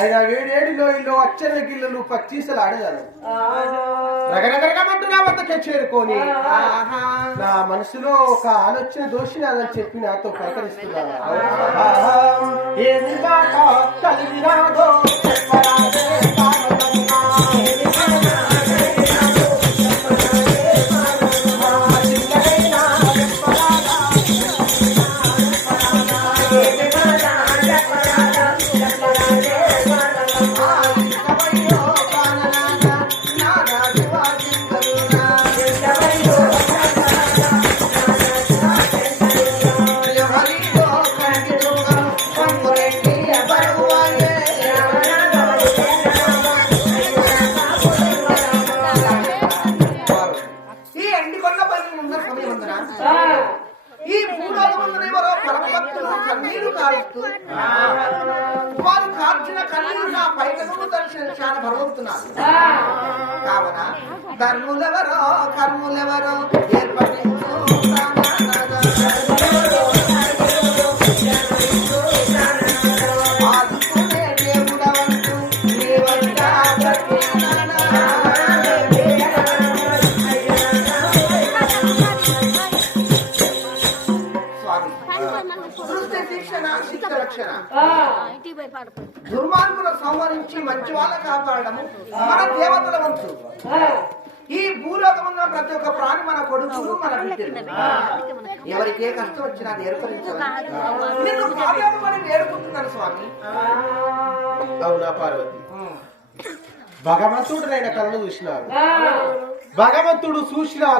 అయినా వేడేడిలో ఇల్లు అచ్చల గిల్లు పచ్చీసలు ఆడేదాను రకరకరకమంటూ నా వద్దకే చేరుకొని నా మనసులో ఒక ఆలోచన దోషినాదని చెప్పి నాతో పలకరిస్తున్నాను. ఏమి మాట కలిగినాదో చెప్పరాదే ఈ భూలోకముందు పరమభక్తులు కన్నీరు కారుస్తూ వారు కార్చిన కన్నీరు నా పైకము దర్శించాలని భగవంతున్నారు. కావున ధర్ములెవరో కర్ములెవరో ఏర్పడించు ఆదుకునే దేవుడవంటూ దుర్మార్గుల సంహరించి మంచి వాళ్ళ కాపాడము మన దేవతల వంతు. ఈ భూలోకమున్న ప్రతి ఒక్క ప్రాణి మన కొడుకులు మన బిడ్డలు. ఎవరికి ఏ కష్టం వచ్చినా నేర్పరించాలి నేర్పుతున్నాను స్వామి. అవునా పార్వతి, భగవంతుడైన కళను చూసినారు. భగవంతుడు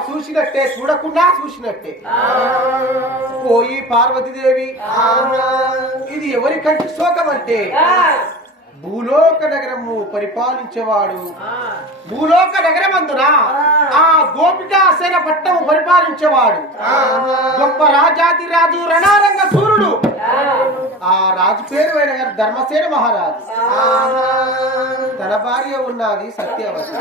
చూసినట్టే చూడకుండా చూసినట్టే పోయి పార్వతీదేవి ఇది ఎవరి కంటి శోకం అంటే భూలోక నగరము పరిపాలించేవాడు భూలోక నగరమందున ఆ గోపికా సేన పట్టము పరిపాలించేవాడు గొప్ప రాజాది రాజు రణారంగ సూర్యుడు ఆ రాజు పేరు అయిన గారు ధర్మసేన మహారాజు తన భార్య ఉన్నది సత్యవతి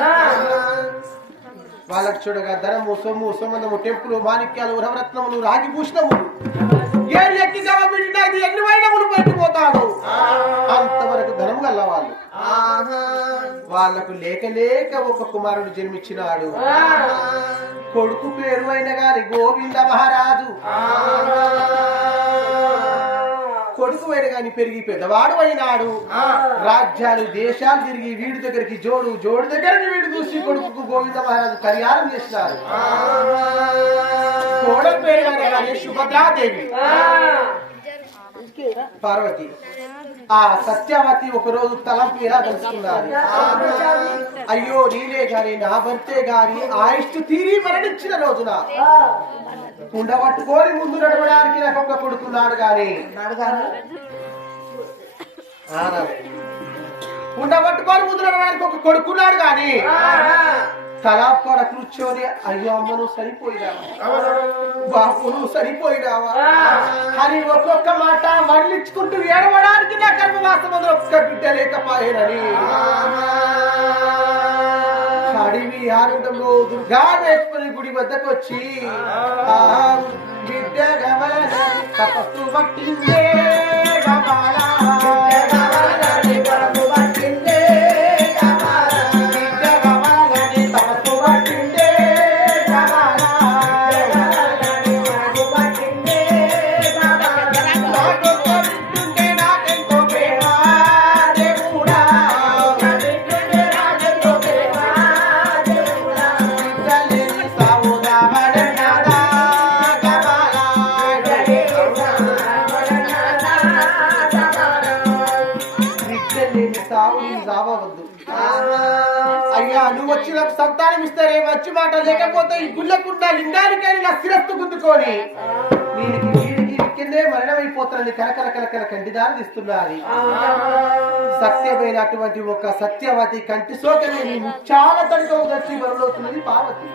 వాళ్ళకి చూడగా ధనము సొమ్ము సుమందము టెంపులు మాణిక్యాలు రవరత్నములు రాగిభూషణములు ఏడు ఎక్కి గమబిడ్డినది ఎన్ని వైనములు పట్టిపోతాడు అంతవరకు ధనము గల్ల వాళ్ళు వాళ్లకు లేక లేక ఒక కుమారుడు జన్మించినాడు కొడుకు పేరు అయిన గారి గోవింద మహారాజు కొడుకు అయిన గాని పెరిగి పెద్దవాడు అయినాడు రాజ్యాలు దేశాలు తిరిగి వీడి దగ్గరికి జోడు దగ్గరికి వీడు చూసి కొడుకు గోవింద మహారాజు కళ్యాణం చేసినారు కోడల పేరు అయిన గాని సుభద్రాదేవి పార్వతి ఆ సత్యవతి ఒక రోజు తలంపు ఎలా తెలుసుకున్నారు అయ్యో నీలే గాని నా భర్తే గాని ఆయుష్ తీరి మరణించిన రోజున ఉండబట్టుకొని ముందు నడవడానికి నాకు ఒక కొడుకున్నాడు గాని ఉండబట్టుకొని ముందు నడవడానికి ఒక కొడుకున్నాడు గాని తలాపడ కూర్చొని అయ్యో అమ్మ నువ్వు సరిపోయినావా బాపు నువ్వు సరిపోయినావా అని ఒక్కొక్క మాట వర్ణించుకుంటూ ఏడవడానికి నా గర్భవాసంలో ఒక్క బిడ్డ లేకపోయేనని అడివి ఆనందంలో దుర్గామేశ్వరి గుడి వద్దకు వచ్చి బిడ్డ గమలని తపస్సు పట్టిందే గమలా అయ్యా నువ్వు వచ్చి నాకు సంతానం ఇస్తారే వచ్చి మాట లేకపోతే ఈ గుళ్ళకుండా లింగానికైనా నా శిరస్సు గుద్దుకొని వీడికి కిందే మరణమైపోతానని కలకల కంటిదారు తీస్తున్నది సత్యమైనటువంటి ఒక సత్యవతి కంటి సోకనే చాలా తడిగా వచ్చి మరణవుతున్నది పార్వతి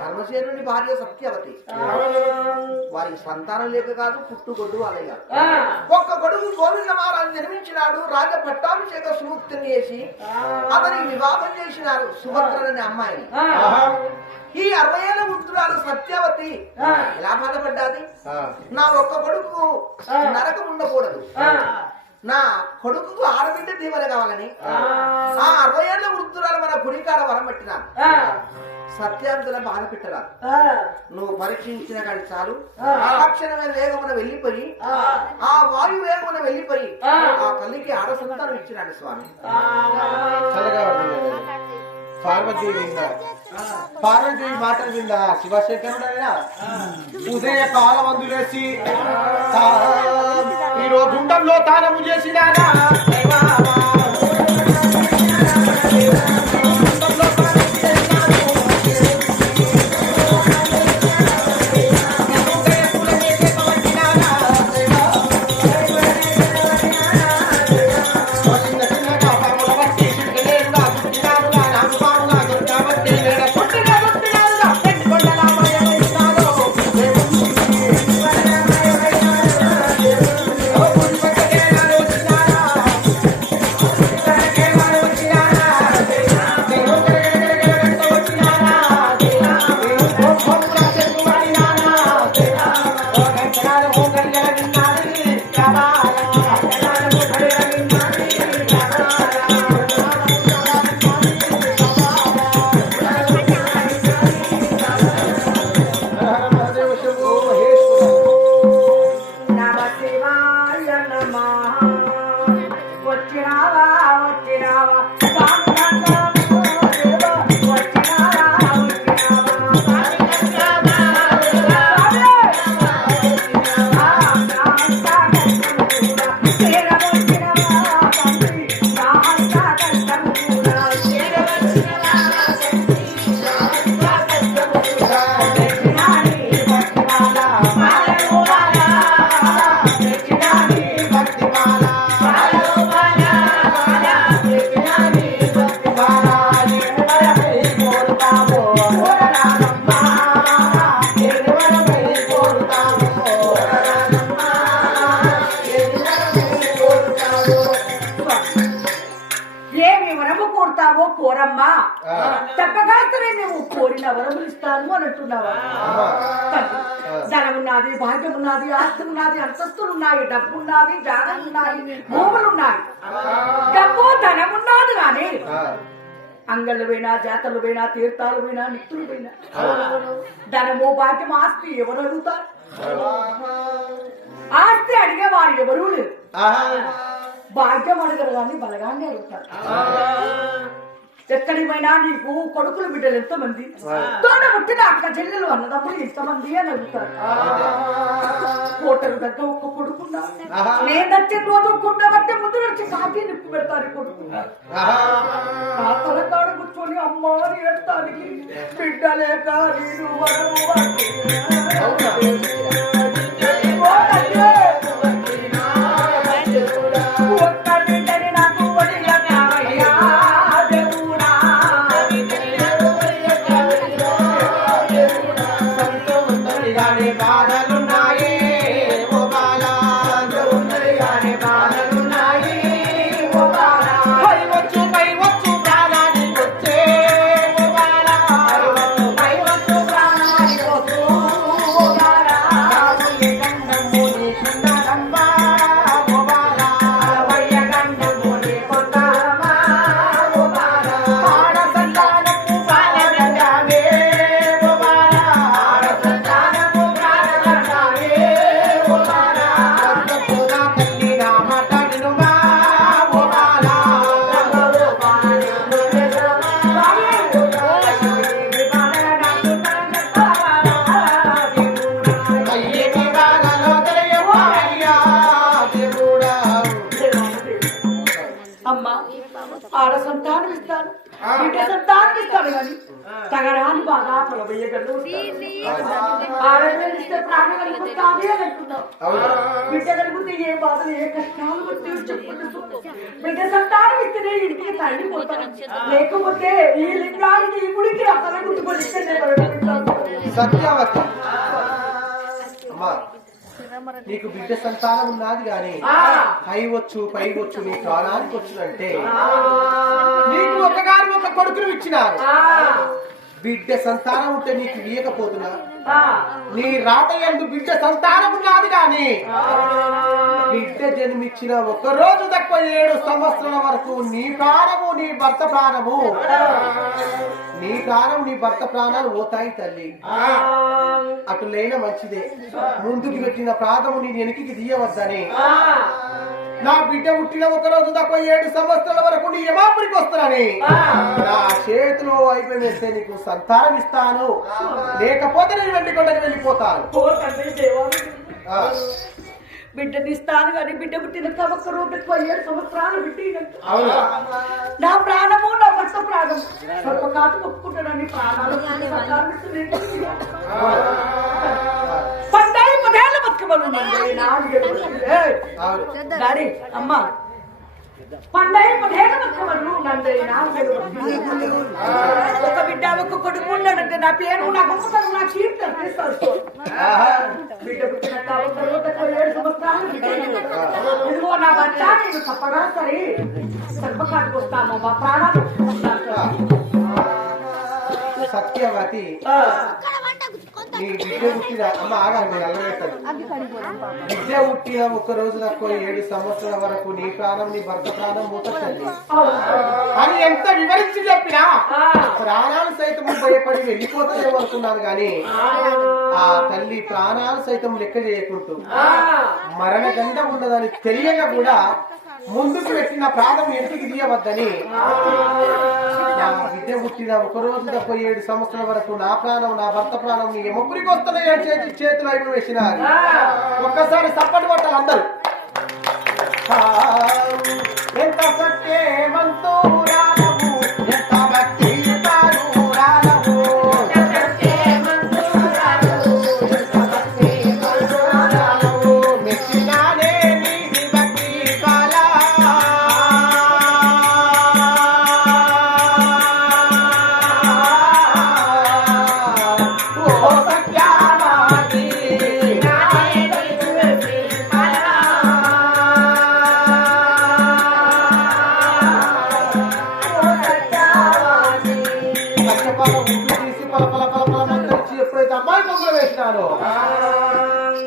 ధర్మసేనుని భార్య సత్యవతి వారికి సంతానం లేక కాదు పుట్టుకొడ్డు అలయ్య ఒక్క కొడుకు గోవింద మహారాజు జన్మించినాడు రాజ పట్టాభిషేక సుముక్తిని చేసి అతనికి వివాహం చేసినారు సుభద్రని అమ్మాయిని ఈ 60 ఏళ్ల వృద్ధురాలు సత్యవతి ఎలా బాధపడ్డాది నా ఒక్క కొడుకు నరకం ఉండకూడదు నా కొడుకు ఆడబిడ్డ దీవెన కావాలని ఆ 60 ఏళ్ల వృద్ధురాలు మన గుడికాడ వరం పెట్టినాను సత్యాంతుల బాధ పెట్టరా నువ్వు పరీక్షించిన కాడి చాలు అక్షరమే వేగమున వెళ్ళిపోయి ఆ వాయు వేగమున వెళ్ళిపోయి ఆ తల్లికి ఆడ సంతానం ఇచ్చినాడు స్వామి పార్వతీదేవి మాటలు విందా శివశంకరుడైనా ఉదయ కాలమందులేసి ఈరోజు గుండంలో తానము చేసినాడా కోరమ్మా చెప్పగానే నువ్వు కోరిన వరములు ఇస్తాను అని అంటున్నావా? ధనమున్నది, భాగ్యమున్నది, ఆస్తి ఉన్నది, అంతస్తులున్నాయి, డబ్బున్నది, జాగలున్నాయి, భూములున్నాయి. డబ్బు ధనమున్నది కానీ అంగళ్ళు పోయినా, జాతరలు పోయినా, తీర్థాలు పోయినా, నిత్తులు పోయినా ధనము, భాగ్యం, ఆస్తి ఎవరు అడుగుతారు? ఆస్తి అడిగేవారు ఎవరు లేరు. భాగ్యం అడగరు కానీ బలగాన్ని అడుగుతారు. ఎక్కడికి పోయినా నీకు కొడుకులు బిడ్డలు ఎంతమంది, తోడ పుట్టిన అక్క చెల్లెలు అన్నదమ్ములు ఎంతమంది అని అడుగుతారు. కోటలు దగ్గర ఒక్క కొడుకున్నా నేను నచ్చిన రోజు కుండ బట్టి ముందు వచ్చి కాకి నిప్పు పెడతారు కొడుకు. ఆ తలకాడ కూర్చొని అమ్మ అని ఏడతానికి బిడ్డ లేక నేను ఒక్క బిడ్డని నాకు వదిలేయ్యా దేవుడా. బాధలున్నాయి ఓ బాలా, బాధలున్నాయి ఓ బాలా, పై వచ్చు ప్రాణానికి వచ్చే ఓ బాలా, పై వచ్చు ప్రాణానికి వచ్చు ఓ బాలా, గండము నీ కుండరమ్మా ఓ బాలా, వయ్య గండము నీ కొంటారమ్మా ఓ బాలా, ఆడ సంతానము బాలగండావే ఓ బాలా, ఆడ సంతానము బాలగండావే ఓ బాలా, అన్నపూర్ణ తల్లి నా మాట వినుమా ఓ బాలా, అయ్యేమి బాలలో తెలియవయ్యా దేవుడా. అమ్మా ఆడ సంతానం ఇస్తాను, బిడ్డ సంతానం ఇస్తాను కానీ తగరాని బాగా పొలవయ్యగలరు. ఆడపిల్లలు ఇస్తే ప్రాణం కలుగుతాది అని అంటున్నావు. బిడ్డ కలిగితే ఏ బాధలు ఏ కష్టాలు వస్తే చెప్పుకుంటూ బిడ్డ సంతానం ఇస్తేనే ఇంటికి తల్లి పోతాను, లేకపోతే ఈ లింగానికి ఈ గుడికి అతల గుర్తుకొని ఇస్తే సత్యవతి అమ్మా, నీకు బిడ్డ సంతానం ఉన్నది గాని పై వచ్చు నీ ప్రాణానికి వచ్చునంటే నీకు ఒకగాని ఒక కొడుకును ఇచ్చినారు. బిడ్డ సంతానం ఉంటే నీకు ఇయ్యకపోతున్నా, నీ రాత యందు బిడ్డ సంతానం ఉన్నది గాని బిడ్డ జన్మించిన ఒక రోజు తక్కువ 7 సంవత్సరాల వరకు నీ ప్రాణము నీ భర్త ప్రాణము, నీ ప్రాణం నీ భర్త ప్రాణాలు పోతాయి తల్లి. అటు లేన మంచిదే, ముందుకు పెట్టిన ప్రాణము నీ వెనక్కి తీయవద్దని నా బిడ్డ పుట్టిన ఒక రోజు తక్కువ 7 సంవత్సరాల వరకు నీ యమాపురికి వస్తానని నా చేతిలో అయిపోయి వేస్తే నీకు సంతానం ఇస్తాను, లేకపోతే నేను వెండికొండకి వెళ్ళిపోతాను. బిడ్డని ఇస్తాను కానీ బిడ్డ పుట్టిన ఒక్క రోజు 7 సంవత్సరాలు బిడ్డ నా ప్రాణము నా భర్త ప్రాణం స్వల్ప కాదు ఒప్పుకుంటానని ప్రాణాలు 10 బతుకమలు డాడీ అమ్మ 10 బతుకమలు ఒక బిడ్డ ఒక కొడుకు ఉన్నాడంటే నా పేరు నా గొప్పతనం నా కీర్తన బిడ్డ పుట్టిన 7 సంవత్సరాలు ఇదిగో నా భర్త నేను తప్పగా సరే సర్పకాడికి వస్తాము మా ప్రాణాలు. సత్యవతి నీ విద్య పుట్టిన అమ్మ ఆగా నేను అల్లబెట్టాను. విద్య పుట్టిన ఒక్క రోజు తక్కువ 7 సంవత్సరాల వరకు నీ ప్రాణం నీ భర్త ప్రాణం మూతట్టండి అని ఎంత వివరించి చెప్పినా ప్రాణాలు సైతం భయపడి వెళ్ళిపోతాయేమో అనుకున్నాను గాని ఆ తల్లి ప్రాణాలు సైతం లెక్క చేయకుంటూ మరణ గండం ఉన్నదని తెలియక కూడా ముందుకు పెట్టిన ప్రాణం ఇంటికి తీయవద్దని నా విద్య పుట్టిన ఒక రోజు తప్ప 7 సంవత్సరాల వరకు నా ప్రాణం నా భర్త ప్రాణం నీ ముగ్గురికి వస్తున్నాయని చేతులు అయిన వేసినారు. ఒక్కసారి సప్పటి కొట్టాలి అందరూ. ఎంత సత్యవంతురాలవు ఎంత భక్తి పరురాలవు మెచ్చినానే నీది భక్తి కాలా ఓ సత్యవాది ఎప్పుడైతే అమ్మాయి పొంగులు వేసినారో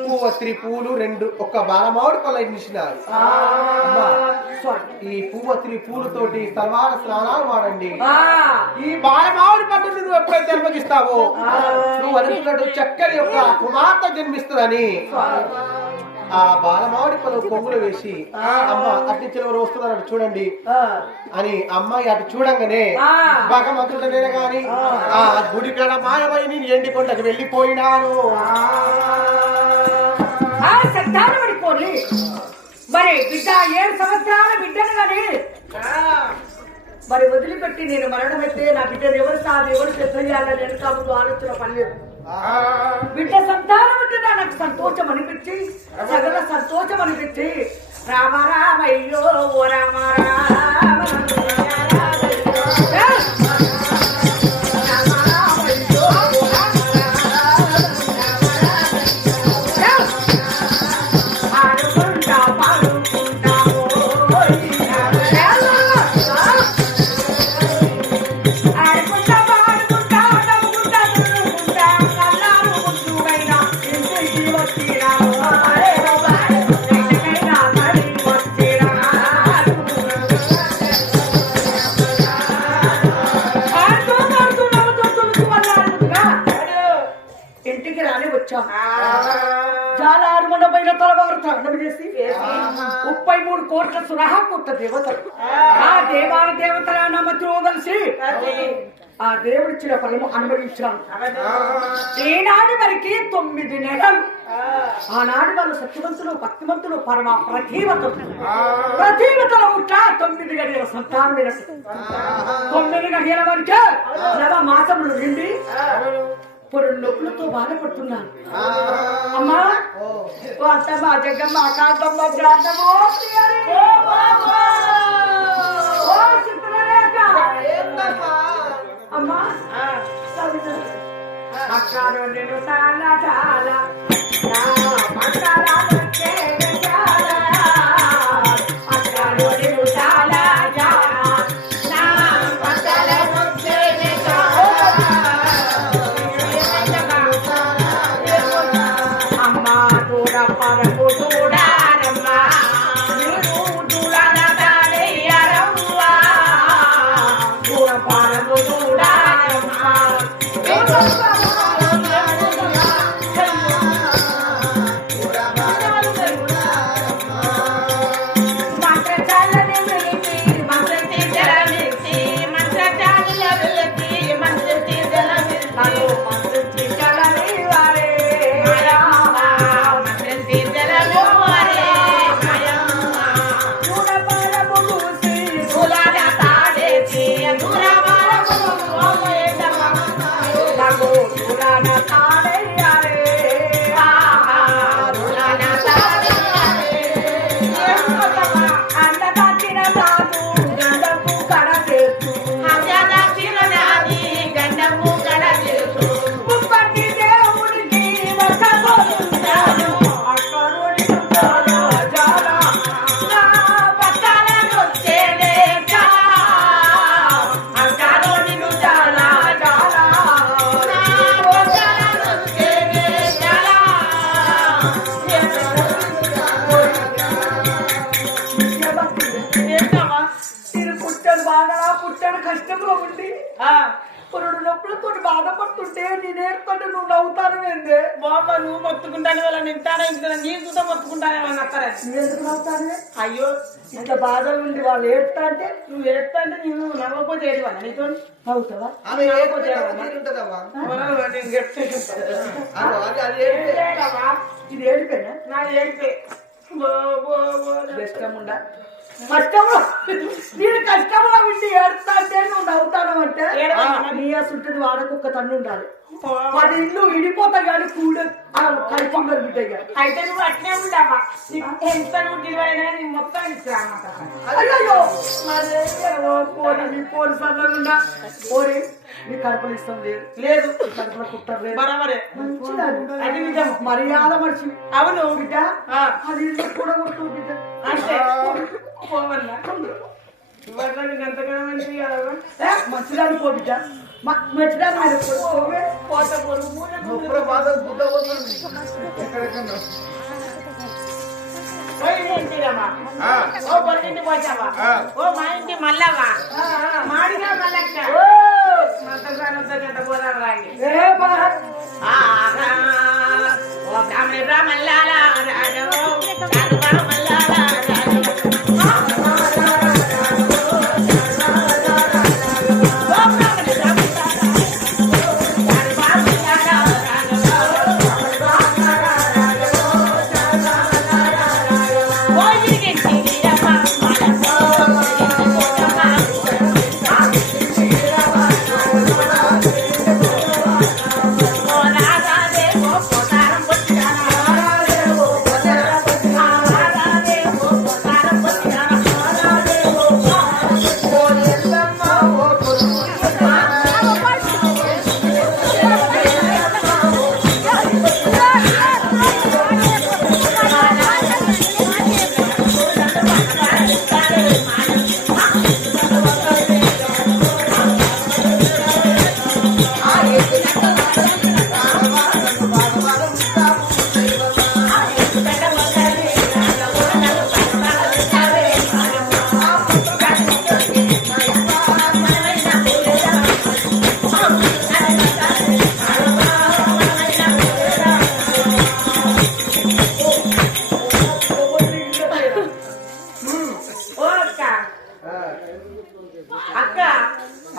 పువ్వత్రి పూలు 2 ఒక్క బాలమావిడి పళ్ళ ఇచ్చినారు. ఈ పువ్వత్రి పూలతోటి సర్వాల స్నానాలు వాడండి. ఈ బాలమావిడి పండుగ నువ్వు ఎప్పుడైతే అనుభవిస్తావో నువ్వు అనుకున్నట్టు చక్కని యొక్క కుమార్తె జన్మిస్తుందని ఆ బాలమావిడి పళ్ళు పొంగులు వేసి అమ్మ అట్నుంచి ఎవరు వస్తున్నారు చూడండి అని అమ్మాయి అటు చూడంగానే భగవంతుడనే గాని ఆ గుడి కడ మాయమై నేను ఎండికొండకు వెళ్ళిపోయినాను. పడిపోయి మరి బిడ్డ 7 సంవత్సరాల బిడ్డను కానీ మరి వదిలిపెట్టి నేను మరణమైతే నా బిడ్డను ఎవరు సాధు ఎవరు పెద్ద చేయాలని వెనక ముందు ఆలోచన పనిలేదు. బిడ్డ సంతానం ఉంటుందా నాకు సంతోషం అనిపించి సగల సంతోషం అనిపించి రామ రామయ్యో ఓ రామ రామ ఇంటికి రాని వచ్చా జాలారు మనమైన తలవారు తాండవం చేసి 33 కోట్ల సురహ కొత్త దేవతలు ఆ దేవాల దేవతల నమ్మతో కలిసి ఆ దేవుడిచ్చిన ఫలము అనుభవించాను. ఈనాడు వరకు 9 నెలలు ఆనాడు వాళ్ళు సత్యవంతులు భక్తివంతులు పరమ ప్రతీవతల ఉట్ట 9 గడియల సంతానం 9 గడియల వరకు నవ మాసములు నిండి పొరుడు నొప్పులతో బాధపడుతున్నాను. అమ్మా అత్తమ్మ జగమ్మ కాంతమ్మ జాతమో అమ్మా అక్కడ నేను చాలా చాలా నొప్పులతో బాధపడుతుంటే నేనేర్పడి నువ్వు నవ్వుతాను ఏందే బాబా నువ్వు మొత్తుకుంటానే వాళ్ళ నింటానే ఇంత నీ చూద్దాం మొత్తుకుంటానే వాళ్ళని అక్కడే నువ్వెందుకు నవ్వుతానే అయ్యో ఇంత బాధలు ఉండి వాళ్ళు ఏడుతా అంటే నువ్వు ఏడుతా అంటే నేను నవ్వకపోతే ఏడువా నీతో నవ్వుతావా ఆమె ఉంటదమ్మా అది ఇది ఏడిపోయినా నా ఏడిపే కష్టముండా కష్టంలో నేను కష్టంలో ఉండి ఏడుతా అంటే నువ్వు నవ్వుతాను అంటే నీ అసలు వాడకొక్క తన్ను ఉండాలి 10 ఇల్లు ఇడిపోతాయి కానీ కూడా కలిసి ఉండదు బిడ్డగా అయితే నువ్వు అట్నే ఉండవా ఎంత నువ్వు డెలివరీ నీ మొత్తం ఇచ్చా అయ్యో పోరి నీ పోలి సన్నలుండా పోరి నీ కడుపులు ఇష్టం లేదు లేదు కడుపులో కుట్టరు లేదు బరాబరే మంచిదాన్ని అది నిజం మర్యాద మనిషి అవును బిడ్డ అది ఇల్లు కూడా కొట్టు బిడ్డ అంటే పోవన్నా ఇవాళ ఎంతగానో మంచిది కదా మంచిదాన్ని పో బిడ్డ మంచిదాన్ని ఆయన పోవే పోత పొరుగు నొప్పుల బాధ గుడ్డ పోతుంది ఎక్కడెక్కడ ఓ పొరుగింటి పోచావా ఓ మా ఇంటి మల్లవా మాడిగా మల్లక్క పోదాం రాండి ఏ బాగా ఓ బ్రాహ్మణ బ్రాహ్మణాల రాజవో బ్రాహ్మణాల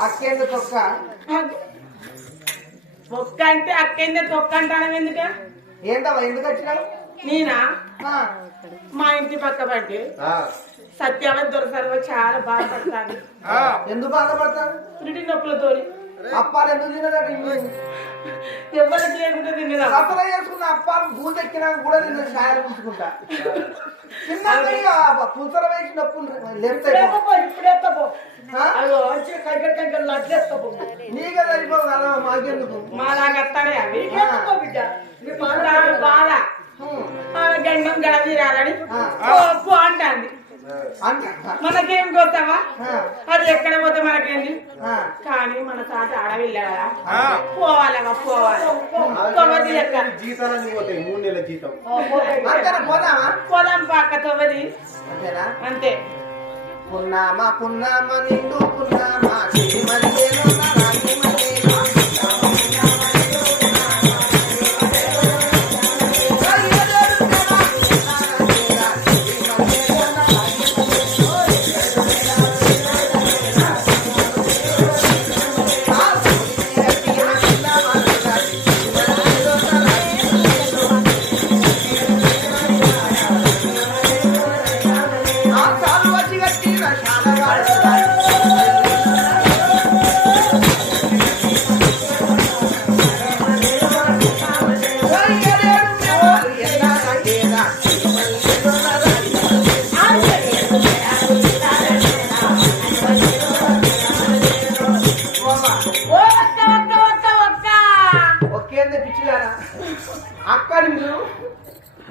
అక్కేందు తొక్క ఒక్క అంటే అక్కేందే తొక్క అంటాను ఎందుకు ఏంటమ్మా ఎందుకు వచ్చినావు నేనా మా ఇంటి పక్క పట్టి సత్యావతి దొరసరిలో చాలా బాధపడతాను ఎందుకు బాధపడతాడు పురిటి నొప్పులతోని అప్పాలు ఎందుకు తినదట ఎవరికి లేకుండా తిన్నదా సతల చేసుకున్న అప్పాలు భూతెక్కినాక కూడా నిన్ను ఛాయలు ఉంచుకుంటా చిన్న పుసర వేసి నొప్పులు లేపుతాయి ఇప్పుడెత్తపో అయ్యో వచ్చి కైగట్ట లడ్డేస్తపో నీకే సరిపోవు కదా మాకెందుకు మా లాగా వస్తానే అవి నీకేమో బిడ్డ నీ ఇప్పుడు ఆమె బాధ ఆమె గండం గడవీరాలని పో అంటాంది అంట మనకేం కొత్తవా అది ఎక్కడ పోతే మనకేంది కానీ మన తాత అడవిల్ల కదా పోవాలవా పోవాలి తొవ్వది లెక్క జీతాలన్నీ పోతాయి 3 నెలల జీతం అంతేనా పోదామా పోదాం పక్క తొవ్వది అంతేనా అంతే పున్నామా పున్నామా నిండు పున్నామా మరిగేలో రాగి మరిగేలో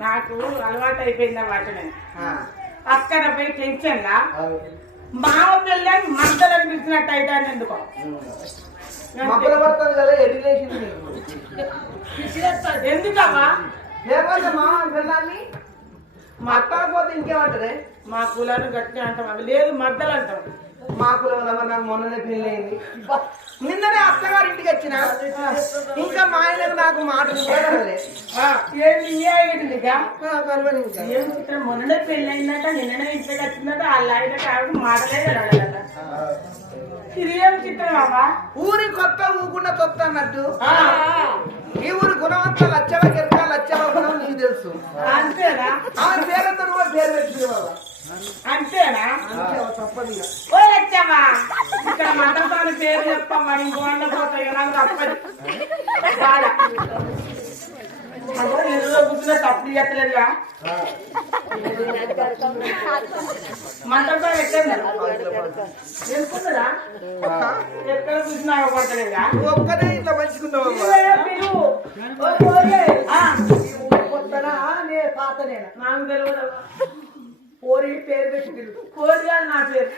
నాకు అలవాటు అయిపోయిందా వాటిని అక్కడ పోయి టెన్షన్ లా మావ పిల్లని మంటలు అనిపించినట్టు అయితే ఎందుకో మబ్బుల పడుతుంది కదా ఎడ్యుకేషన్ ఎందుకమ్మా లేకపోతే మా పిల్లల్ని మట్టకపోతే ఇంకేమంటారే మా కులాన్ని గట్టి అంటాం అవి లేదు మద్దలు అంటాం మా కులంలో నాకు మొన్ననే పెళ్లి అయింది. నిన్ననే అత్తగారింటికి వచ్చిన ఇంకా మా ఆయనకు నాకు మాటలు కూడా రాలేదు. ఏం చిత్రం మొన్ననే పెళ్లి అయిందట, నిన్ననే ఇంటికి వచ్చిందట, వాళ్ళ ఆయన కాబట్టి మాటలే కలగలట. ఇది ఏం చిత్రం అమ్మా? ఊరి కొత్త ఊకుండా కొత్త అన్నట్టు ఈ ఊరి గుణవంత లచ్చవ గిరక లచ్చవ గుణం నీకు తెలుసు. అంతేనా? ఆమె పేరంతా నువ్వు పేరు పెట్టింది బాబా. అంతేనా? తప్పదు. ఓ లచ్చమ్మా, ఇక్కడ మండపాన్ని పేరు చెప్పమ్మా, ఇంకో పోతాయి నాకు తప్పదు. అదో ఎదురులో కూర్చున్న తప్పుడు ఎత్తలేదుగా. మండపం ఎక్కడ తెలుసుకున్నదా? ఎక్కడ చూసినా పడతలేదుగా. ఒక్కనే ఇట్లా పంచుకున్నావు పాతనేనా నాకు తెలియదు. ఓరి పేరు పెట్టి పిలువు. కోరి కాదు నా పేరు.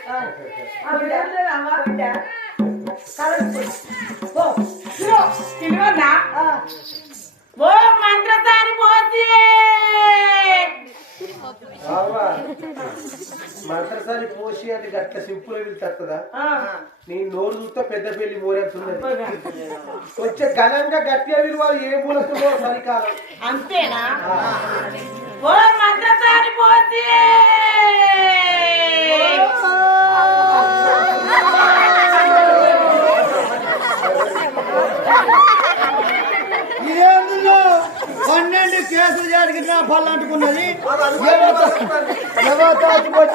పిలువన్నా? ఓ మంత్రసారి పోతే మంత్రసారి పోసి అది గట్ల సింపుల్ వెళ్తుందా? నీ నోరు చూస్తే పెద్ద పెళ్లి మోరేస్తున్నది. కొంచెం ఘనంగా గట్టిగా విలువాలి ఏ మూలకుందో సరికాలం. అంతేనా? ఓ మంత్రసారి పోతే ఇదేందులో 12 కేసులు జరిగిన పళ్ళు అంటుకున్నది.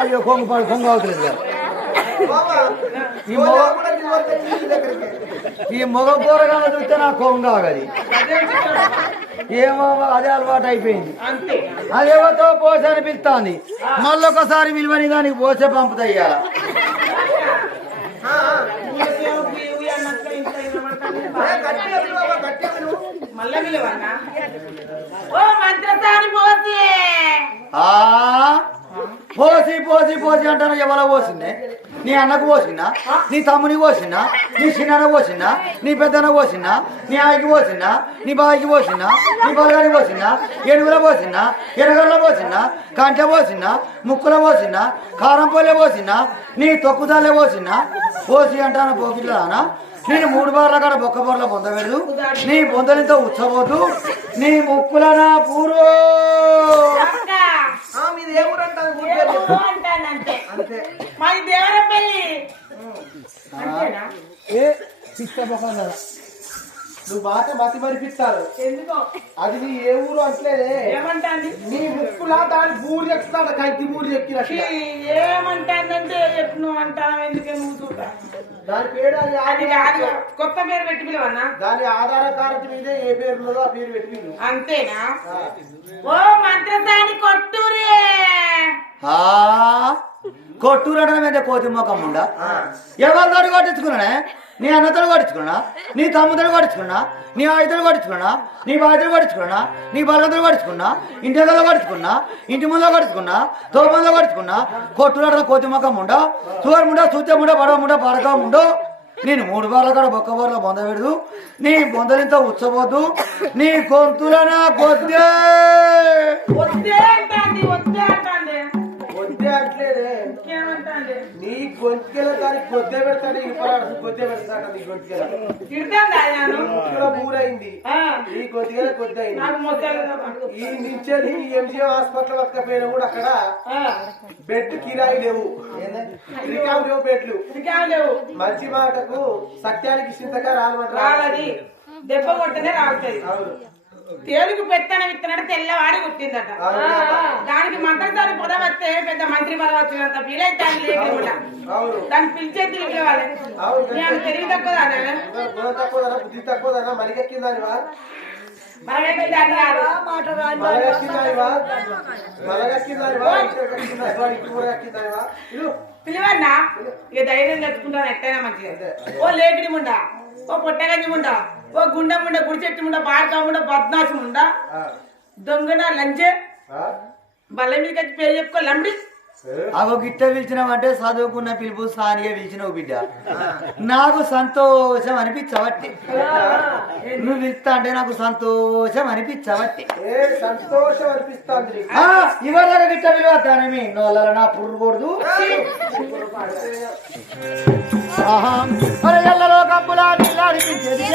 అయ్యో కొంగ అవుతుంది కదా. ఈ మగ పోరగానే చూస్తే నాకు కొంగ ఆగది. ఏమో అదే అలవాటు అయిపోయింది. అదేవతో పోస అని పిలుస్తుంది. మళ్ళొకసారి విలువని దానికి పోసే పంపుతాయి. మళ్ళా విలువన్నా? ఓ మంత్రసారి పోతే పోసి పోసి పోసి అంటాను. ఎవరో పోసిందే? నీ అన్నకు పోసినా, నీ తమ్మునికి పోసినా, నీ చిన్న పోసినా, నీ పెద్దన పోసినా, నీ ఆయికి పోసినా, నీ బాయికి పోసినా, నీ బలగానికి పోసినా, ఏనుగుల పోసినా, ఎనగల పోసినా, కంచె పోసినా, ముక్కుల పోసినా, కారం పోలే పోసినా, నీ తొక్కుదాలే పోసినా. పోసి అంటాను పోకిట్లానా? నేను 3 బార్ల కాడ బొక్క బొర్ల పొందవేడు. నీ పొందలింత ఉచ్చబోద్దు. నీ ముక్కులనా పూర్వ మీది ఏ ఊరు అంటాను? అంటానంతే. మాది దేవరపల్లి. అంతేనా? ఏ పిచ్చబోకుండా నువ్వు మాట మతి మరిపిస్తారు. ఎందుకో అది నీ ఏ ఊరు అంటలేదే. ఏమంటాంది? నీ ముక్కులా దాని బూరు చెప్తాడు. కంకి బూరు చెక్కినట్టు. ఏమంటాందంటే నువ్వు అంటాను ఎందుకే నువ్వు చూడ. దాని పేరు అది అది అది కొత్త పేరు పెట్టి పిలవన్నా? దాని ఆధార కార్డు మీదే ఏ పేరు ఉన్నదో ఆ పేరు పెట్టి పిలువు. అంతేనా? ఓ మంత్రసాని కొట్టురే. కొట్టూరడం మీద కోతి మొఖం ఉండా? ఎవరితో కొట్టించుకున్నానే? నీ అన్నతో కొట్టించుకున్నా, నీ తమ్ముతో కొట్టించుకున్నా, నీ ఆయుధతో కొట్టించుకున్నా, నీ బాధ్యత కొట్టించుకున్నా, నీ బలగతో కొట్టించుకున్నా, ఇంటి దగ్గర కొట్టించుకున్నా, ఇంటి ముందులో కొట్టించుకున్నా, తోపంలో కొట్టించుకున్నా. కొట్టురాడడం కోతి మొఖం ఉండో, చూరు ముండో, సూత్య ముండో, పడవ ముండో, పడక ముండో. నేను 3 బార్ల కాడ బొక్క బోర్ల పొందబెడదు. నీ బొందలింత ఉచ్చబోద్దు. నీ గొంతులనా కొద్దే వద్దే అంటాంది. వద్దే అంటాంది. వద్దే అంటలేదే. ఇంకేమంటాంది? నీ గొంతుకెల దానికి గొద్దె పెడతాడు. గొద్దె పెడతాడు నీ గొంతుకెల. తిడతాందా నేను? ఊరైంది ఈ గొంతుకెల గొద్దె అయింది. నాకు మొత్తాలు ఈ నుంచే ఎంజిఎం హాస్పిటల్ పక్కపోయినా కూడా అక్కడ బెడ్ కిరాయి లేవు. రికామ్ లేవు బెడ్లు. లేవు. మంచి మాటకు సత్యానికి చింతగా రాలమంటారు. రావాలి. దెబ్బ కొట్టనే రావుతాయి. తేలుగు పెత్తన విత్తనట్టు తెల్లవాడి కుట్టిందట. దానికి మంత్రసారి పొద వస్తే పెద్ద మంత్రి పదవి వచ్చినంత ఫీల్ అయితే దాన్ని పిలిచే తిరిగివాలి. నేను తిరిగి తక్కువదానా? తక్కువదనా బుద్ధి తక్కువదనా మరికెక్కిందానివా? పిలివన్నా ఇక ధైర్యం తెచ్చుకుంటాను ఎట్టయినా మంచిగా. ఓ లేకిడి ముండా, ఓ పొట్టగంజి ముండా, ఓ గుండె ముండ, గుడి చెట్టు ముండ, బాడకా ముండ, బద్నాశం ఉండా, దొంగన లంచే బల్ల మీద కచ్చి పేరు చెప్పుకో లంబడి అగో గిట్ట పిలిచినావంటే చదువుకున్న పిలుపు సానిగా పిలిచినావు బిడ్డ నాకు సంతోషం అనిపించబట్టి నువ్వు పిలుస్తా అంటే నాకు సంతోషం అనిపించబట్టి సంతోషం అనిపిస్తుంది ఇవాళ గిట్ట పిలువద్దానేమి నోళ్ళ నా పుర్రకూడదు ఎల్లలో కప్పులా నీళ్ళాడిపించేది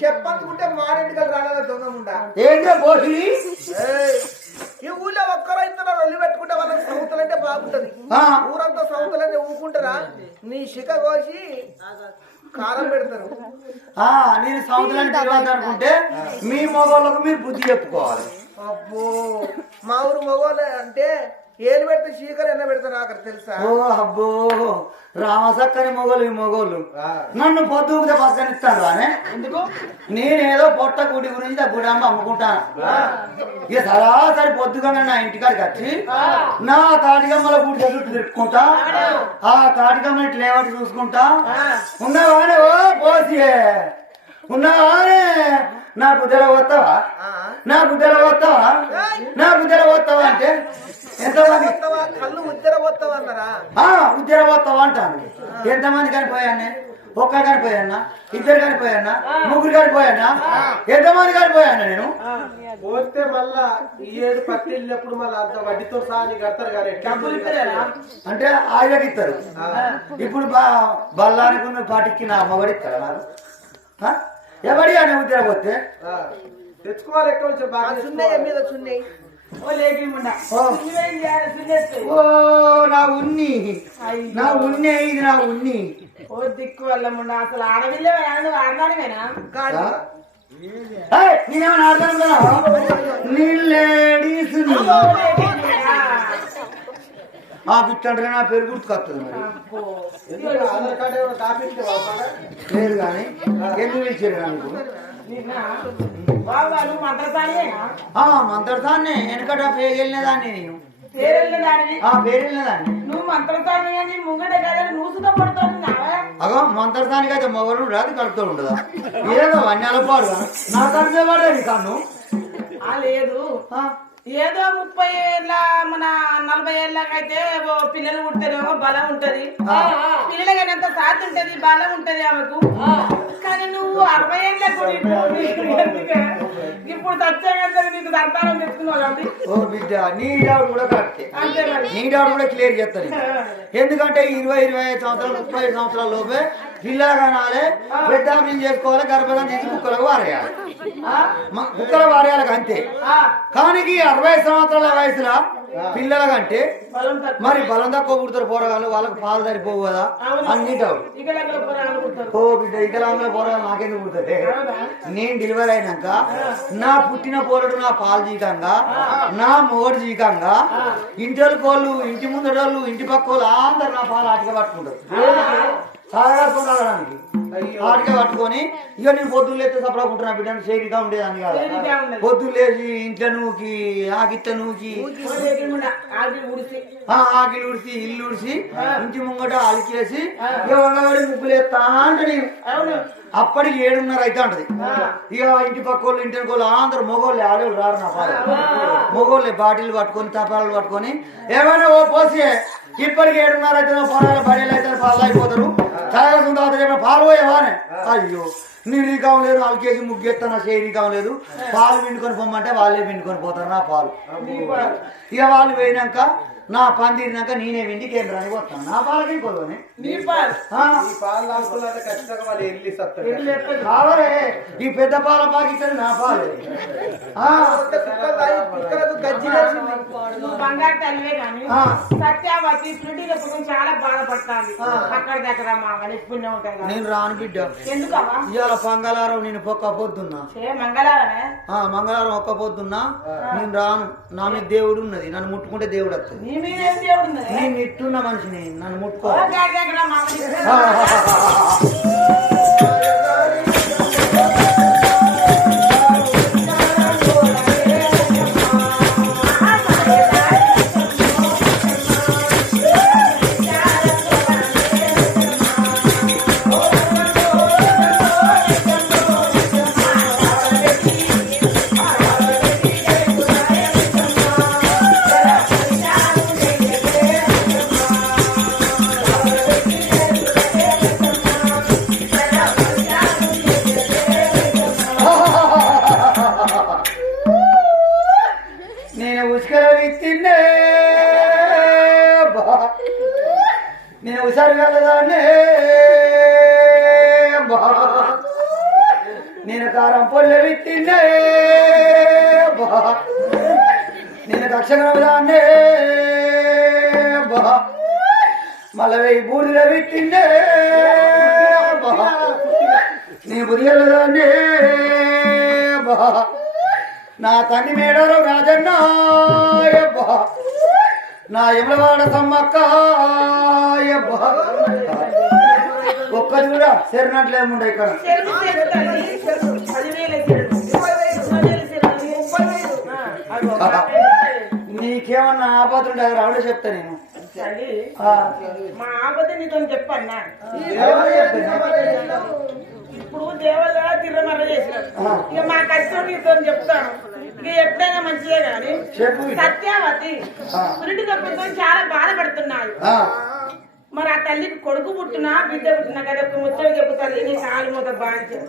చెప్పనుకుంటే మాడింటికలు రాలేదా దొంగముండా ఏంటో పోసి ఈ ఊళ్ళో ఒక్కరైతే రొల్లి పెట్టుకుంటే వాళ్ళకి సౌతులంటే బాగుంటది ఊరంతా సౌతులని ఊకుంటారా నీ శిఖ కోసి కారం పెడతారు నేను సౌతులని తర్వాత అనుకుంటే మీ మగవాళ్ళకు మీరు బుద్ధి చెప్పుకోవాలి. అబ్బో మా ఊరు మగవాళ్ళు అంటే ఏలు పెడితే శీకర్ ఎన్న పెడతారు అక్కడ తెలుసా? ఓ అబ్బో రామసక్కని మొగలు ఈ మొగోళ్ళు నన్ను పొద్దుకుతే పక్కనిస్తాను అనే ఎందుకు నేనేదో పొట్ట గుడి గురించి గుడి అమ్మ అమ్ముకుంటాను. ఇక సరాసరి పొద్దుగా నా ఇంటికాడికి వచ్చి నా తాటికమ్మల గుడి చుట్టూ తిప్పుకుంటా ఆ తాటికమ్మ ఇట్లా ఏమటి చూసుకుంటా ఉన్నావానే ఓ పోసియే ఉన్నావానే నాకు తెలవస్తావా నాకు తెలవస్తావా నాకు తెలవస్తావా అంటే ఎంతమంది కళ్ళు ఉద్దర పోతావా అన్నారా? ఉద్యోగ పోతావా అంటాను. ఎంతమంది కనిపోయాను ఒక్క కనిపోయానా ఇద్దరు కనిపోయానా ముగ్గురు కనిపోయానా ఎంతమంది కనిపోయాను నేను పోతే మళ్ళా ఈ ఏడు పత్తి వెళ్ళినప్పుడు మళ్ళీ అంత వడ్డీతో సహా నీకు కడతారు కానీ డబ్బులు ఇస్తారా అంటే ఆయనకి ఇస్తారు. ఇప్పుడు బల్లానికి పాటికి నా మొగడిస్తారా నాకు ఎవడి అని ఉద్యోగం పోతే తెచ్చుకోవాలి ఎక్కువ నుంచి బాగా సున్నయ్య మీద సున్నయ్య ఓ లేకుండా ఓ నా ఉన్ని నా ఉన్ని ఇది నా ఉన్ని ఓ దిక్కు వెళ్ళముండ అసలు ఆడవిల్లే ఆడదానివేనా నేనేమన్నా అర్థం కదా నీ లేడీస్ బిట్టంటే నా పేరు గుర్తుకొస్తుంది మరి ఆధార్ కార్డు ఏమైనా కాపీ లేదు కానీ ఎందుకు పిలిచారు నాకు బాబు మంత్రసానివేనా మంతడతాన్ని వెనకట పేరెళ్ళినదాన్ని నేను పేరెళ్ళిన దానివి పేరెళ్ళినదాన్ని నువ్వు మంత్రసాని అని ముంగట కదా నువ్వుతో పడుతుంది అగో మంతడతానికి అయితే మొగలు రాదు కడుతూ ఉండదా ఏదో వన్యాల పాడు నా కడితే పడేది కన్ను లేదు ఏదో 30 ఏళ్ళ మన 40 ఏళ్ళకైతే పిల్లలు పుట్టారేమో బలం ఉంటది పిల్లలకైనంత సాతి ఉంటది బలం ఉంటది ఆమెకు కానీ నువ్వు 60 ఏళ్ళకు ఇప్పుడు సత్యంగా నీకు సంతానం తెచ్చుకున్నావు కాబట్టి ఓ బిడ్డ నీ డౌట్ కూడా కరెక్టే నీ డౌట్ కూడా క్లియర్ చేస్తాను. ఎందుకంటే 20-25 సంవత్సరాలు 35 సంవత్సరాల లోపే పిల్లలు కనాలి పెద్ద ఆపరేషన్ చేసుకోవాలి గర్భం తీసి కుక్కలకు వారేయాలి కుక్కలు వారేయాలి అంతే. కానీ 60 సంవత్సరాల వయసులో పిల్లల కంటే మరి బలం తక్కువ పుడతారు పోరగాళ్ళు వాళ్ళకి పాలు సరిపోవు కదా అన్ని డౌట్. ఓ బిడ్డ ఇకలాంగుల పోరగాళ్ళు నాకెందుకు పుడుతుంది? నేను డెలివరీ అయినాక నా పుట్టిన పోరడు నా పాలు జీకంగా నా మోడు జీకంగా ఇంటి కోళ్ళు ఇంటి ముందరోళ్ళు ఇంటి పక్క వాళ్ళు అందరు నా పాలు ఆటిగా పట్టుకుంటారు సాగడానికి ఆటిగా పట్టుకొని ఇక నేను పొద్దున్న లేస్తే సపడాకుంటున్నా బిడ్డను సేరిగా ఉండేదాన్ని కాదు. పొద్దున్న లేచి ఇంట్లో నూకి ఆగిట్ల నూకి ఆకిలి ఉడిసి ఇల్లు ఉడిసి ఇంటి ముంగట అలికేసి ఇక వంగబడి ముగ్గులు ఎత్తా అంటే నేను అప్పటికి 7:30 అయితే ఉంటది. ఇక ఇంటి పక్క వాళ్ళు ఇంటి వాళ్ళు అందరు మొగోళ్ళే ఆడేళ్ళు రారు నా పాలు మొగోళ్ళే బాటిల్ పట్టుకొని తపాలు పట్టుకొని ఏమైనా ఓ పోసి ఇప్పటికి 7:30 అయితే పొలాలు బడేలు అయితే పాలు అయిపోతారు తాగాల్సిన తర్వాత చెప్పిన పాలు పోయేవానే అయ్యో నేను రీకాం లేదు 4 కేజీ ముగ్గెత్తా నా చేయి రీకాం లేదు పాలు పిండుకొని పొమ్మంటే వాళ్ళే పిండుకొని పోతారు నా పాలు. ఇక వాళ్ళు పోయినాక నా పని తీరినాక నేనే ఇంటికి ఏం రాని వస్తాను నా పాలకి కొలవని నీ పాలు ఈ పాలు తాగుతున్నారంటే ఖచ్చితంగా వాళ్ళు ఎల్లి సత్తారు. కావరే ఈ పెద్ద పాల పాకిస్తారు నా పాలు నువ్వు బంగారు తల్లివే కానీ సత్యావతి స్మృతిలో పుట్టిన చాలా బాధపడతాంది. అక్కడ దగ్గర మామని పుణ్యం ఉంటాయి కదా. నేను రాను బిడ్డ ఎందుకమ్మా ఇవాళ మంగళవారం నేను ఒక్క పొద్దున్నా మంగళవారమే మంగళవారం ఒక్క పొద్దున్నా నేను రాను. నా మీద దేవుడు ఉన్నది, నన్ను ముట్టుకుంటే దేవుడు వస్తుంది. నీ మీద ఏం దేవుడు ఉన్నది? నేను ఇట్టున్న మనిషిని, నన్ను ముట్టుకో. దగ్గర మామని నేను ఉసుకల విత్తిన్నే నేను ఉసారు వెళ్ళదాన్నే నేను కారం పొల్ల విత్తిన్నే నేను దక్షిణదాన్నే మళ్ళీ వెయ్యి బూడిలో విత్తిన్నే నేను బుదిగలదాన్నే నా తండ్రి మేడరు రాజన్న నా ఎమలవాడ సమ్మక్క ఒక్కది కూడా సెరినట్లేముండ ఇక్కడ నీకేమన్నా ఆపత్రుంటే అది రావుడే చెప్తా నేను. మా ఆపద నీతో చెప్పన్నా. ఇప్పుడు దేవాల తిరమర చేసినాడు. ఇక మా కష్టం నీతో చెప్తాను. ఇక ఎప్పుడైనా మంచిదే కానీ సత్యావతి పురిటి తప్పుతో చాలా బాధపడుతున్నాడు. మరి ఆ తల్లికి కొడుకు పుట్టినా బిడ్డ పుట్టినా కదా ఒక ముచ్చట చెబుతారు. నీ కాలు మొత్తం బాధ్యత.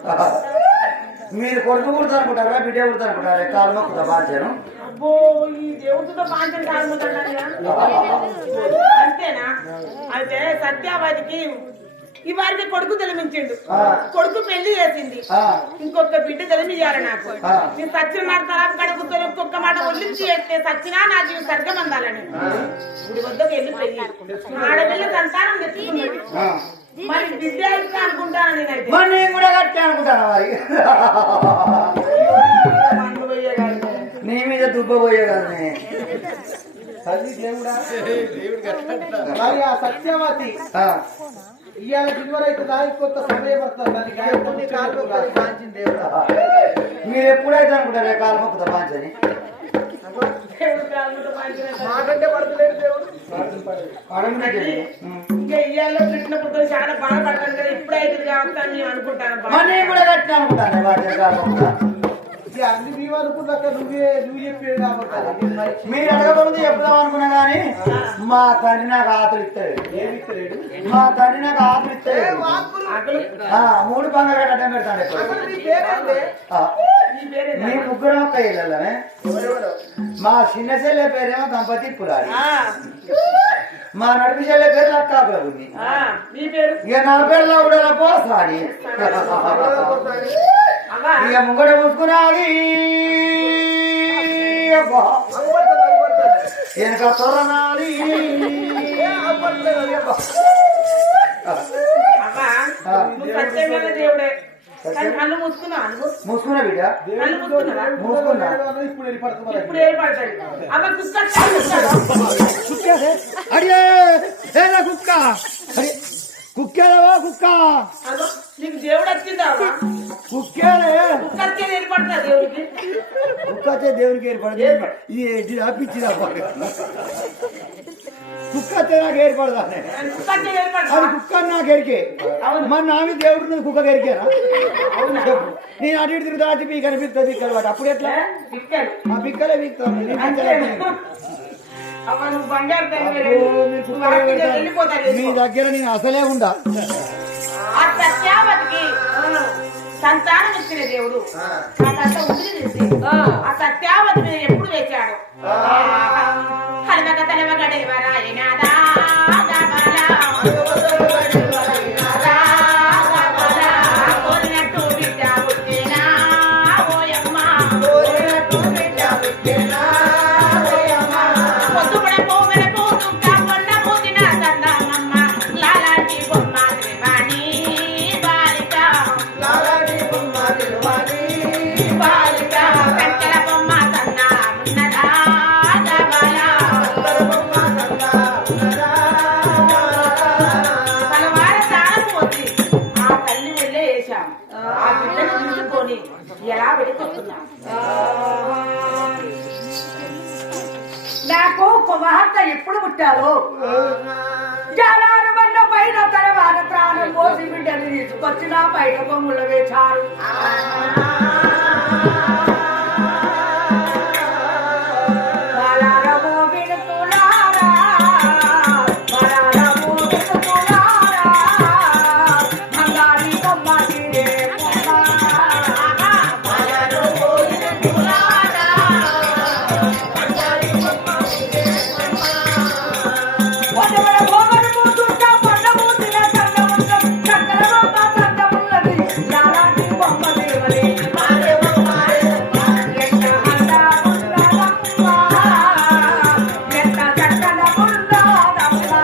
మీరు కొడుకు పుడతా అనుకుంటారా బిడ్డ పుడతా అనుకుంటారా? కాలు మొక్కుతా బాధ్యను. అబ్బో ఈ దేవుడితో బాధ్యత కాలు మొత్తం అంతేనా? అయితే సత్యావతికి ఈ వారికి కొడుకు తెలిమించిండు. కొడుకు పెళ్లి చేసింది. ఇంకొక బిడ్డ తెలిమియాలి నాకు. నేను సచ్చిన మాట తరాపు కడుగుతో ఒక్కొక్క మాట ఒలించి చేస్తే సచ్చినా నా జీవితం సరిగ్గా మందాలని గుడి వద్దకు వెళ్ళిపోయి ఆడపిల్ల సంతానం తెచ్చుకున్నది. మరి బిడ్డ అయితే అనుకుంటాను నేనైతే. మరి నేను కూడా కట్టే అనుకుంటాను. మరి నీ మీద దుబ్బపోయే కదా తల్లి దేవుడా మరి ఆ సత్యవతి ఇవాళ డెలివరీ అయితే దానికి కొంత సమయం వస్తుంది. దానికి కాలు కాంచింది దేవుడా. మీరు ఎప్పుడైతే అనుకుంటారా కాలు మొక్కుతా బాధ్యని? మాకంటే పడతలేదు దేవుడు. ఇంకా ఇయ్యాలో పెట్టినప్పుడు చాలా బాధపడతాను కదా. ఇప్పుడైతే కావస్తాను నేను అనుకుంటాను. మరి నేను కూడా కట్టే అనుకుంటాను బాధ్య కాలు మొక్కుతా. అన్ని మేము అనుకున్నాక నువ్వు చెప్పేది కాబట్టి మీరు అడగబడుతూ చెప్దాం అనుకున్నా గానీ మా తండ్రి నాకు ఆతులు ఇస్తాడు. ఏమి ఇస్తలేడు. మా తండ్రి నాకు ఆతులు ఇస్తాడు. 3 బంగారు అడ్డం పెడతాడు. మీ ముగ్గురు ఒక్క ఇళ్ళనే. మా చిన్న చెల్లె పేరేమో దంపతి పురాడి, మా నడిపి చెల్లె పేరు లక్కాపుల ఉంది. ఇక నా పేరులో కూడా పోసాడి. ఇక ముంగడ మూసుకున్నాది వెనక తొర్రనాది. దేవుడే కళ్ళు మూసుకున్నావు. మూసుకున్నా బిడ్డ, కళ్ళు మూసుకున్నా. మూసుకున్నా. ఇప్పుడు వెళ్ళిపడుతున్నారు. ఇప్పుడు ఏర్పడతాడు. అమ్మ అడిగే కుక్క కుక్కేదవా కుక్క నీకు దేవుడు వచ్చిందా? కుక్కేదే కుక్కరికే ఏర్పడుతుందా దేవుడికి? కుక్కతే దేవునికి ఏర్పడదు. ఇది అప్పించింది కుక్కతే నాకు ఏర్పడదానే. కుక్కరికే ఏర్పడతా. అది కుక్క నాకు ఎరికే. మరి నావి దేవుడు కుక్క ఎరికేనా? అవును చెప్పు. నేను అటు ఇటు తిరుగుతా అటు మీకు కనిపిస్తుంది పిక్కలు వాటి. అప్పుడు ఎట్లా ఆ పిక్కలే వీక్తాను. మీ దగ్గర నేను అసలే ఉండా. ఆ సత్యావతికి సంతానం ఇచ్చిన దేవుడు నాకంతా ఉండి తీసి ఆ సత్యావతి మీద ఎప్పుడు వేశాడు. హరిమక తన గడవ గడవరాయనాదా కోరినట్టు బిడ్డ పుట్టినా ఓయమ్మ పొద్దుపడ పోవెలకు దుఃఖ పొన్న పోతిన సందమమ్మ లాలాటి బొమ్మ త్రివాణి బాలిక కంచెల బొమ్మ సన్న ఉన్నదా పలవార తాళం పోసి ఆ తల్లి వెళ్ళే వేశాం ఆ బిడ్డను తీసుకొని ఎలా వెడుకొస్తున్నా నాకు కుమార్తె ఎప్పుడు పుట్టారో జలాలు బండ పైన తలవార ప్రాణం పోసి బిడ్డని తీసుకొచ్చిన బయట బొమ్మలు వేశారు బలారమో వినుకులారా, బలారమో వినుకులారా, బంగారి బొమ్మ తీరే బొమ్మ. పొడవల భోగను మూసుంటా, పండమూసిన చందముండం, చక్కర బొమ్మ చందమున్నది, లాలాటి బొమ్మ దేవలే. ఎంత అందాలున్నదమ్మా, ఎంత చక్కనమున్నదమ్మా.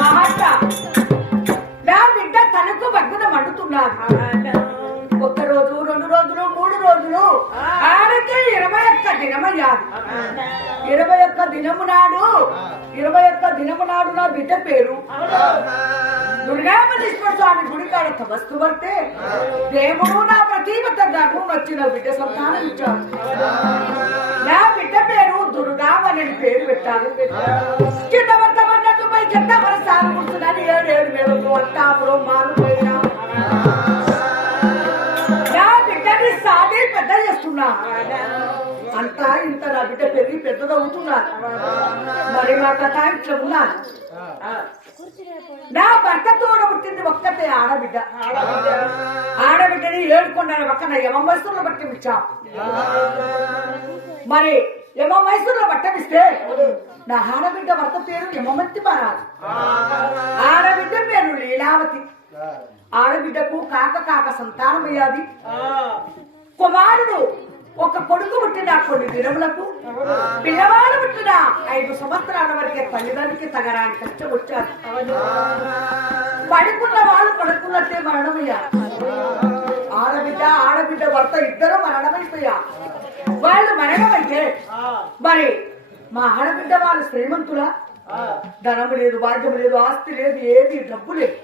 మహాత్మ, నా బిడ్డ తనకు బగ్గున మండుతున్నాడు. ఒక్క రోజు, 2 రోజులు, 3 రోజులు ఆడితే 21 దినమయ్యాడు. 21 దినము నాడు, 21 దినము నాడు నా బిడ్డ పేరు దుర్గామల్లేశ్వర స్వామి గుడి కాడ తపస్సు పడితే దేవుడు నా ప్రతీపత నాకు వచ్చిన బిడ్డ సంతానం ఇచ్చాడు. నా బిడ్డ పేరు దుర్గామని పేరు పెట్టాను. కింద వర్తమన్నట్టు పై కింద వరసాలు కూర్చున్నాను. 7 వేలకు అత్తాపురం మారిపోయినా నా బిడ్డని సాధి పెద్ద చేస్తున్నా. అంతా ఇంత నా బిడ్డ పెరిగి పెద్దదవుతున్నారు. మరి మా కథ ఇట్లా ఉన్నారు. నా భర్త తోడ పుట్టింది ఒక్కతే ఆడబిడ్డ. ఆడబిడ్డని 7 కొండల పక్కన యమ మైసూరులో పట్టమిచ్చా. మరి యమ మైసూరులో పట్టమిస్తే నా ఆడబిడ్డ భర్త పేరు యమమంతి మహారాజు. ఆడబిడ్డ పేరు లీలావతి. ఆడబిడ్డకు కాక సంతానం అయ్యాది. కుమారుడు ఒక కొడుకు పుట్టిన కొన్ని దినములకు, పిల్లవాడు పుట్టిన 5 సంవత్సరాల వరకే తల్లిదండ్రికి తగరాని కష్టం వచ్చారు. పడుకున్న వాళ్ళు పడుకున్నట్టే మరణమయ్యారు. ఆడబిడ్డ భర్త ఇద్దరు మరణమైపోయారు. వాళ్ళు మరణమైతే మరి మా ఆడబిడ్డ వాళ్ళు శ్రీమంతులా? ధనము లేదు, భాగ్యం లేదు, ఆస్తి లేదు, ఏది డబ్బు లేదు.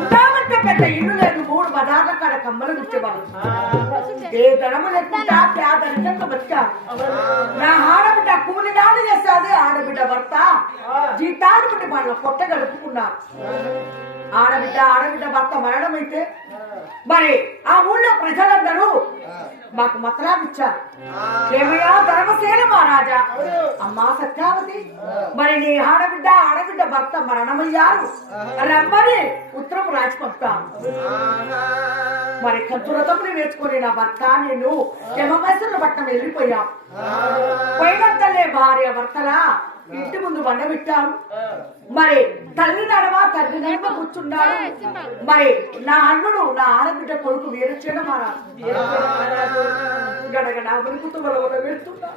ఉంటామంటే పెద్ద ఇల్లు లేదు, 3 పదార్థ కాడ కమ్మలు ఇచ్చేవాళ్ళు. ఏ ధనము లేకుండా పేదరికంగా బతికారు. నా ఆడబిడ్డ కూలినాలు చేసేది. ఆడబిడ్డ భర్త జీతాలు పుట్టి వాళ్ళ పొట్ట గడుపుకున్నారు. ఆడబిడ్డ భర్త మరణమైతే మరి ఆ ఊళ్ళో ప్రజలందరూ మాకు మతలాగిచ్చారు. ఏమయ్యా ధర్మసేన మహారాజా, అమ్మా సత్యావతి, మరి నీ ఆడబిడ్డ భర్త మరణమయ్యారు, రమ్మని ఉత్తరం రాసి పంపుతాను. మరి కంచురతములు వేసుకుని నా భర్త నేను యమమైసూరు పట్టణం వెళ్ళిపోయాం. పోయినంతలే భార్య భర్తలా ఇంటి ముందు బండ పెట్టారు. మరి తల్లి నడవ తండ్రి నడవ కూర్చున్నాడు. మరి నా అల్లుడు నా ఆడబిడ్డ కొడుకు వీరచేన మహారాజు గడగడ వణుకుతూ బలవల వెళ్తున్నా.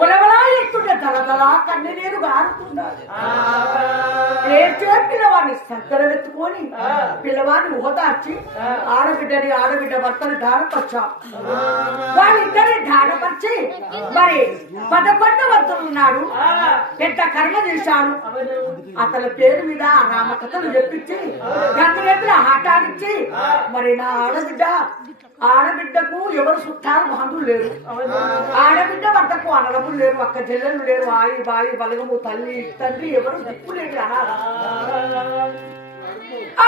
బలవలా ఎత్తుంటే దళదలా కన్నీరు గారుతున్నారు. ఏడ్చే పిల్లవాడిని సంకరవెత్తుకొని పిల్లవాడిని ఊహదార్చి ఆడబిడ్డ భర్తని దానపరిచాం. వాళ్ళిద్దరిని దానపరిచి మరి 11 వంతులున్నాడు. పెద్ద కర్మ చేశాడు. అతని పేరు మీద రామకథలు చెప్పించి గంటల ఆటాడిచ్చి మరి నా ఆడబిడ్డకు ఎవరు చుట్టాలు బంధువులు లేరు. ఆడబిడ్డ భర్తకు అనడములు లేరు, అక్క చెల్లెలు లేరు, ఆయి బాయి బలగము తల్లి తండ్రి ఎవరు దిక్కు లేరు అన్నారు.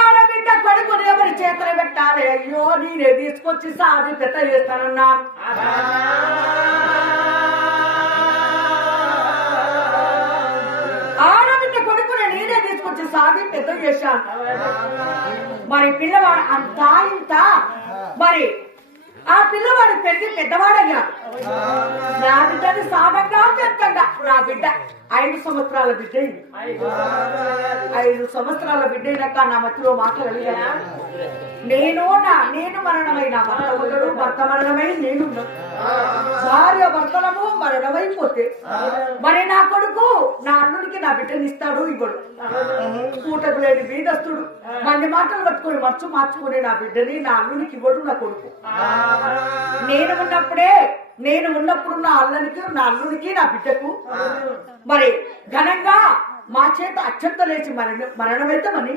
ఆడబిడ్డ కొడుకుని ఎవరి చేతులు పెట్టాలి? అయ్యో నేనే తీసుకొచ్చి సాది పెద్ద చేస్తానన్నాను. ఆడబిడ్డ కొడుకుని నేనే తీసుకొచ్చి సాది పెద్ద చేశాను. మరి పిల్లవాడు అంతా ఇంత మరి ఆ పిల్లవాడు పెద్దవాడయ్యా నా బిడ్డని సామంగా పెద్దగా నా బిడ్డ 5 సంవత్సరాల బిడ్డ 5 సంవత్సరాల బిడ్డ అయినాక నా మధ్యలో మాట్లాడగలిగా నేను మరణమైన భర్త మరణమై నేను భార్య భర్తలము మరణమైపోతే మరి నా కొడుకు నా అల్లుడికి నా బిడ్డని ఇస్తాడు ఇవ్వడు పూటకు లేని బీదస్తుడు మంది మాటలు పట్టుకొని మార్చుకుని నా బిడ్డని నా అల్లుడికి ఇవ్వడు నా కొడుకు నేను ఉన్నప్పుడు నా అల్లుడికి నా బిడ్డకు మరి ఘనంగా మా చేత అత్యంత లేచి మరణమైతామని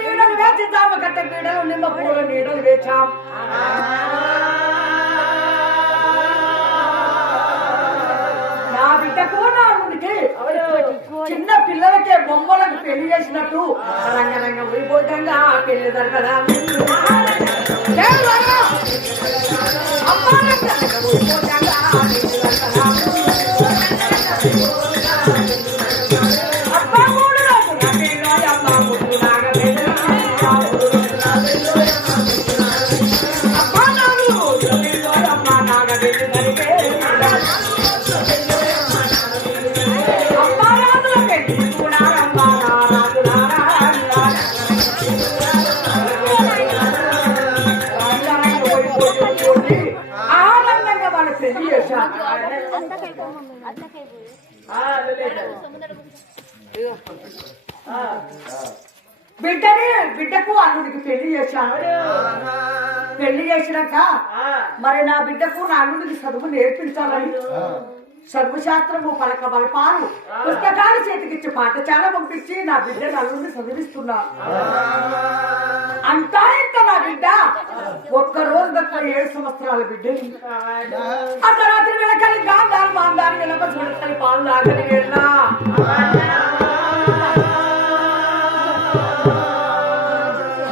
నీడలు వేచి జామ గట్ట నీడలు నిమ్మ పూల నీడలు వేచాం నా బిడ్డకు నా అల్లుడికి చిన్న పిల్లలకే బొమ్మలకు పెళ్లి చేసినట్టు రంగరంగ వైభోగంగా పెళ్లి జరగదా ఆనందంగా వాళ్ళు పెళ్లి చేశారు బిడ్డకు అల్లుడికి పెళ్లి చేశాను పెళ్లి చేసినాక మరి నా బిడ్డకు నా అల్లుడికి చదువు నేర్పించాలని చదువు శాస్త్రము పలక బలపాలు పుస్తకాలు చేతికిచ్చి పాఠశాల పంపించి నా బిడ్డను అల్లుడిని చదివిస్తున్నా అంతా ఇంత నా బిడ్డ ఒక్కరోజు తప్ప 7 సంవత్సరాల బిడ్డ అర్ధరాత్రి వెళ్ళకలి గాంధాలు మాందాలు వెళ్ళక చూడకలి పాలు లాగని వెళ్ళా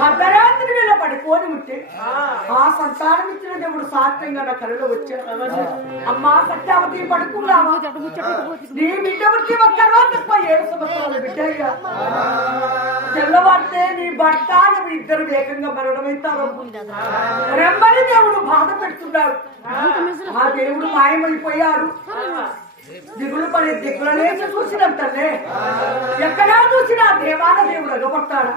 అర్ధరాత్రి వేళ పడిపోని ఉంటే ఆ సంతానం ఇచ్చిన దేవుడు సాత్యంగా నా కళలో వచ్చాడు అమ్మా సత్యావతి పడుకున్నావా నీ బిడ్డకి ఒక్కరో తప్ప 7 సంవత్సరాల బిడ్డయ్యా తెల్లవారితే నీ భర్త నువ్వు ఇద్దరు వేగంగా మరణమవుతారు రెమ్మని దేవుడు బాధ పెడుతున్నాడు ఆ దేవుడు మాయమైపోయాడు దిగులు పడే దిగులనే చూసినాం తల్లే ఎక్కడా చూసినా దేవాల దేవుడు ఎగబడతాడు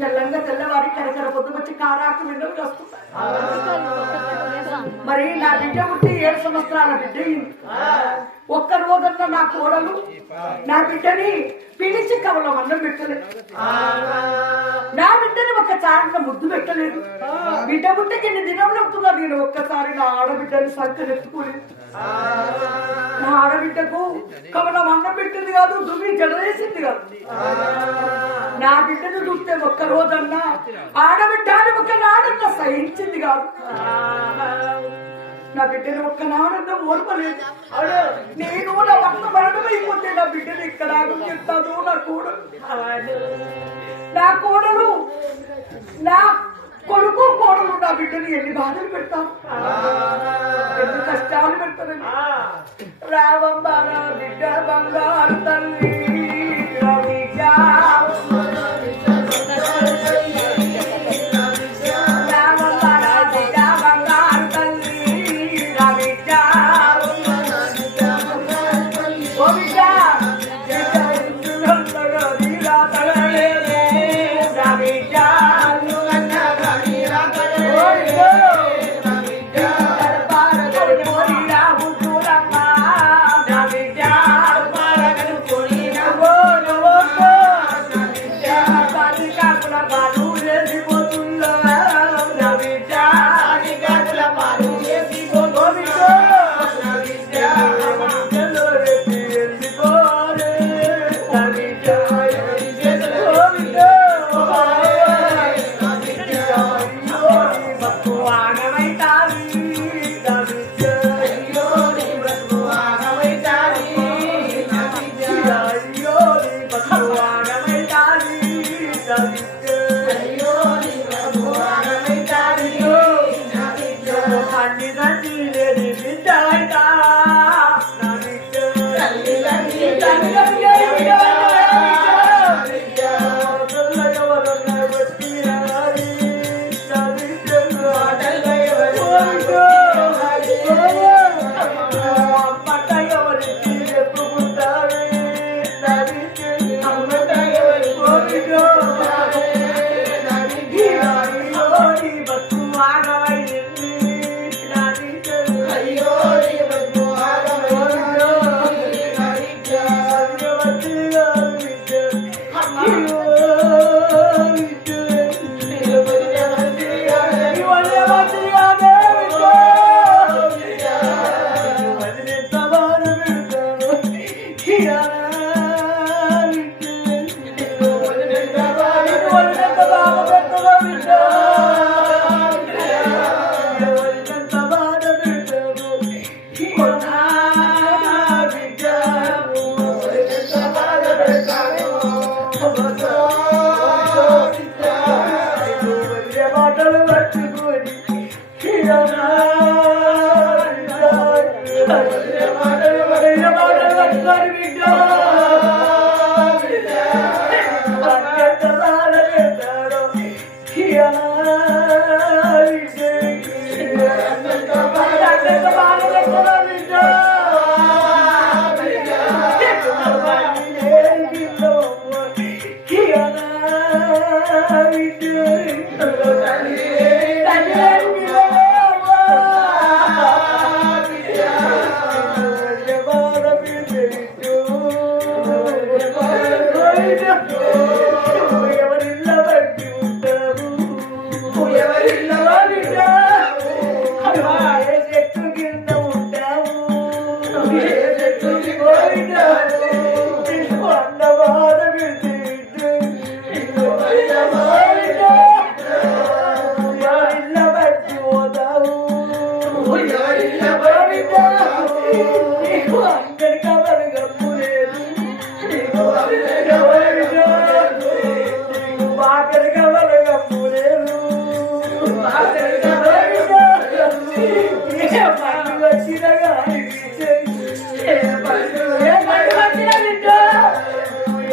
తెల్లంగా తెల్లవారి కరకర పొద్దు వచ్చి కారాకు విండలు వస్తుంది మరి నా బిడ్డ పుట్టి 7 సంవత్సరాల బిడ్డ ఒక్క రోజన్నా నా కోడలు నా బిడ్డని పిలిచి కవలం అన్నం పెట్టలేదు నా బిడ్డని ఒక్కసారి ముద్దు పెట్టలేదు బిడ్డ పుట్టికి ఎన్ని దినములు అవుతున్నా నేను ఒక్కసారి నా ఆడబిడ్డని సంకనెత్తుకోలేదు నా ఆడబిడ్డకు కవలం అన్నం పెట్టింది కాదు దుమ్మి జడవేసింది కాదు నా బిడ్డను చూస్తే ఒక్క రోజన్నా ఆడబిడ్డని ఒక నాడన్నా సహించింది కాదు నా బిడ్డను ఒక్క నాడన్నా ఓర్పలేదు నేను నా భర్త మరణమైపోతే నా బిడ్డను ఇక్కడ చెప్తాను నా కోడలు నా కొడుకు కోడలు నా బిడ్డను ఎన్ని బాధలు పెడతాను ఎన్ని కష్టాలు పెడతానని రావమ్మ నా బిడ్డ బంగారు తల్లి Policía.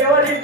ఎవరి